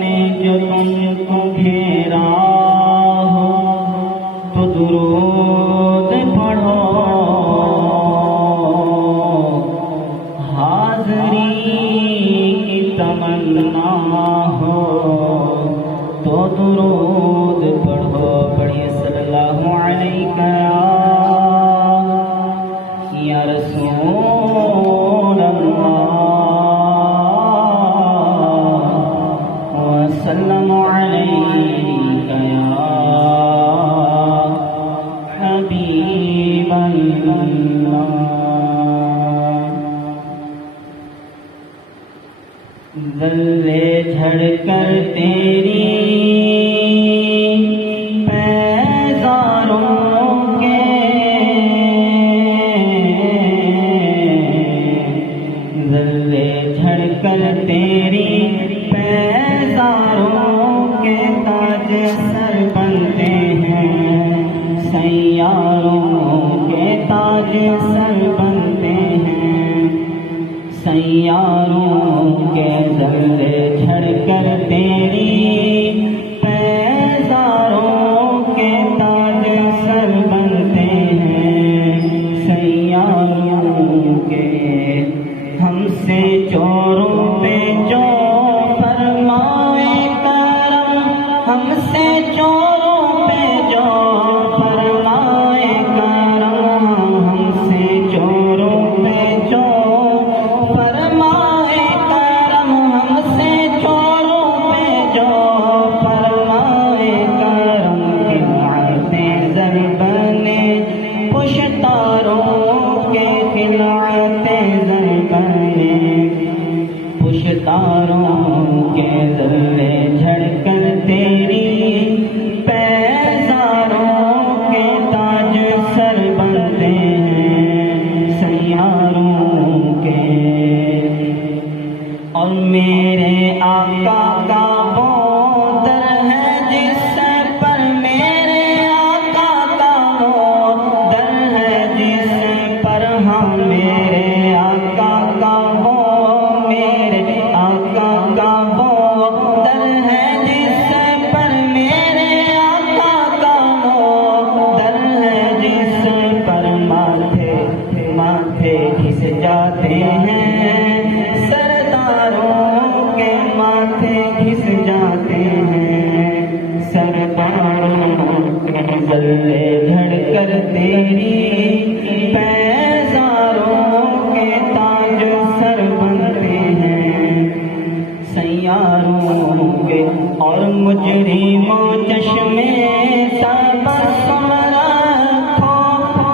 نے جو تم کو گھیرا ہو تو درود پڑھو، حاضری کی تمنا ہو تو درود پڑھو، پڑھیے صلی اللہ علیہ یا رسول اللہ وسلم علیک یا حبیب اللہ۔ ذلے جھڑ کر تیری تیری پیزاروں کے تاج سر بنتے ہیں، سیاروں کے تاج سر بنتے ہیں، سیاروں کے ذلے جھڑ کر تیری پیزاروں کے تاج سر بنتے ہیں، سیاروں کے ہم سے چوروں پہ جو فرمائے کرم، ہم سے چوروں پہ جو فرمائے کرم، ہم سے چوروں پہ جو فرمائے کرم، ہم سے چوروں پہ جو فرمائے کرم، خلعتیں زر بنے پشتاروں کے، خلعتیں زر بنے پشتاروں کے، ذلے جھڑ کر تیری پیزاروں کے تاج سر بنتے ہیں، سیاروں کے۔ اور میرے آقا کا وہ در ہے جس پر، میرے آقا کا وہ در ہے جس پر، ہم میرے آقا کا وہ، میرے آقا کا وہ در ہے جس پر، میرے آقا کا وہ در ہے جس پر، ماتھے ماتھے گھس جاتے ہیں سرداروں کے، ماتھے گھس جاتے ہیں سرداروں کے، ذلے جھڑ کر تیری پیزاروں کے تاج سر بنتے ہیں، سیاروں کے۔ اور مجرموں چشمے تبسم رکھو،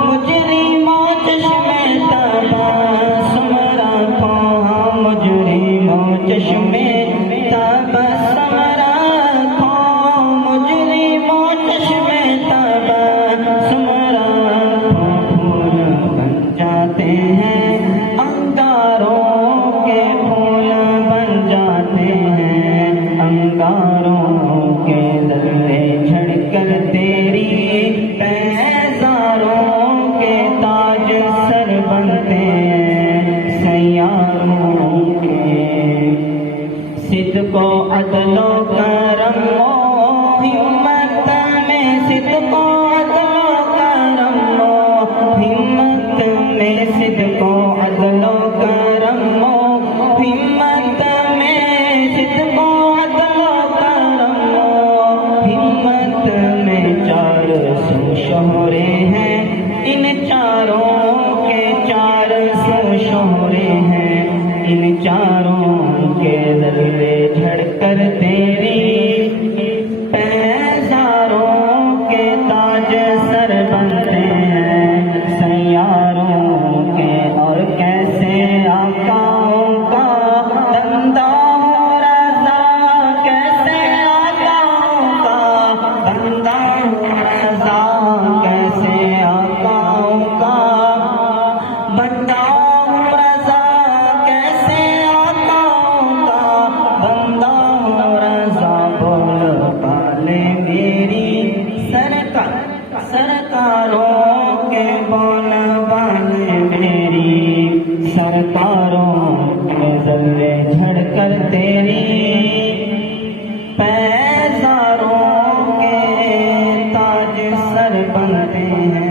مجرموں چشمے تبسم رکھو، ہاں مجرموں چشمے تبسم رکھو، مجرموں چشمے تبسم رکھو، پھول بن جاتے ہیں انگاروں کے، پھول بن جاتے ہیں انگاروں کے، ذلے جھڑ کر تیری پیزاروں کے تاج سر بنتے ہیں، سیاروں کے۔ صدق و عدل و کرم و ہمت میں، صدق و عدل و کرم و ہمت میں، صدق و عدل و کرم و ہمت میں، صدق و عدل و کرم و ہمت میں، 400 شہرے ہیں ان چاروں کے، 400 شہرے ہیں ان چاروں کے، ذلے جھڑ کر تیری پیزاروں کے تاج سر بنتے ہیں، سیاروں کے۔ اور کیسے آقاؤں کا بندہ ہو رضا، کیسے آقاؤں کا بندہ ہو رضا، کیسے آقاؤں کا بندہ ہو رضا، کیسے آقاؤں کر تیری پیزاروں کے تاج سر بنتے ہیں